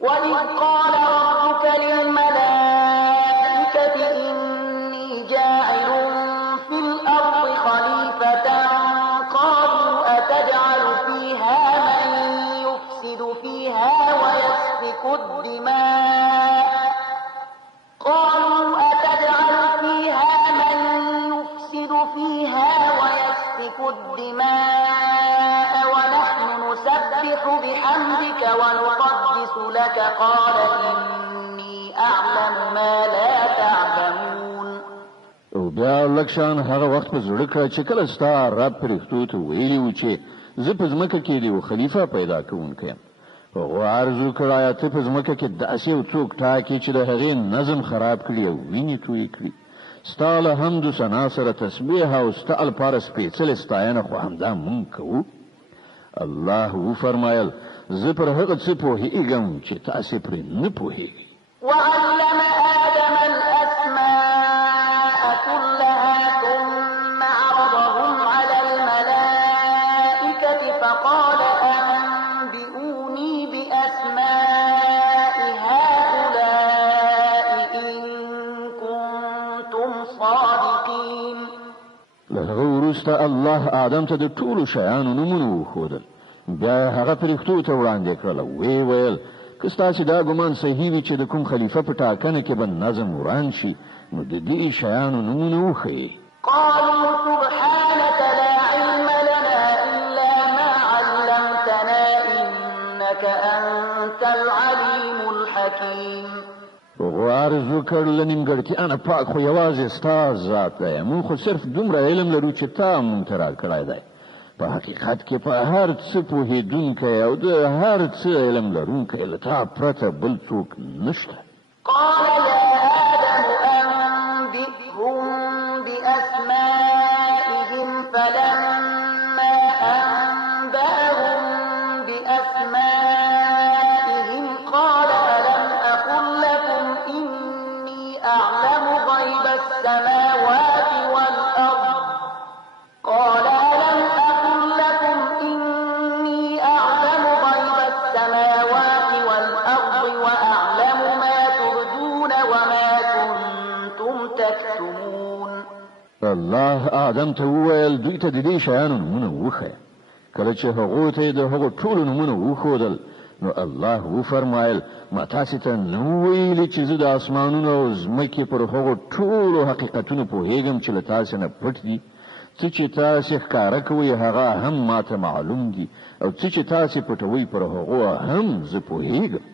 وإذ قال ربك للملائكة إني جاعل في الأرض خليفة قالوا أتجعل فيها من يفسد فيها ويسفك الدماء ونحن نسبح بحمدك ونقدس لك قال إني أعلم ما لا تعلمون. او بیا لکشان هغه وخت په زړه کړه چې کله ستا رب پرښتو ته ویلي و چې زه په ځمکه کې د یو خلیفه پیدا کوونکی یم. هغو عرض وکړ آیا ته په ځمکه کې داسې یو څوک ټاکې چې د هغې نظم خراب کړي او وینې تویې کړي. ستا له حمد و ثنا سره تسبیح او ستا لپاره سپېڅلې ستاینه خو همدا مونږ کوو. الله وفرمایل زه پر هغه څه پوهېږم چې تاسې پرې نه پوهېږئ. وعلم آدم الأسماء كلها ثم عرضهم على الملائكة فقال أنبئوني بأسماء هؤلاء إن كنتم صادقين. له هغه وروسته الله آدم ته د ټولو شیانو نومونه وښودل. بیا هغه پرښتو ته وړاندې کړل او ویې ویل که ستاسې دا ګمان صحیح وي چې د کوم خلیفه په ټاکنه کې به نظم وران شي نو د دې شیانو نومونه وښیي. قالوا سبحانك لا علم لنا إلا ما علمتنا إنك أنت العليم الحكيم. هغو عرض وکړ له نیمګړتیانه پاک خو یوازې ستا ذات دی. موږ خو صرف دومره علم لرو چې تا موږ ته راکړی دی. په حقیقت کې په هر څه پوهېدونکی او د هر څه علم لرونکی له تا پرته بل څوک نشته. قال يا آدم أنبئهم بأسمائهم فلما أنبأهم بأسمائهم قال ألم أقل لكم إني أعلم غيب السماوات والأرض قال ألم أقل لكم إني أعلم غيب السماوات والأرض وأعلم ما تبدون وما كنتم تكتمون. الله آدم ته وویل دوی ته د دې شیانو نومونه وښیه. کله چې هغو ته یې د هغو ټولو نومونه وښودل نو الله وفرمایل ما تاسې ته نه ویلي چې زه د اسمانونو او ځمکې پر هغو ټولو حقیقتونو پوهېږم چې له تاسې نه پټ دي. څه چې تاسې ښکاره کوئ هغه هم ماته معلوم دي او څه چې تاسې پټوئ پر هغو هم زه پوهېږم.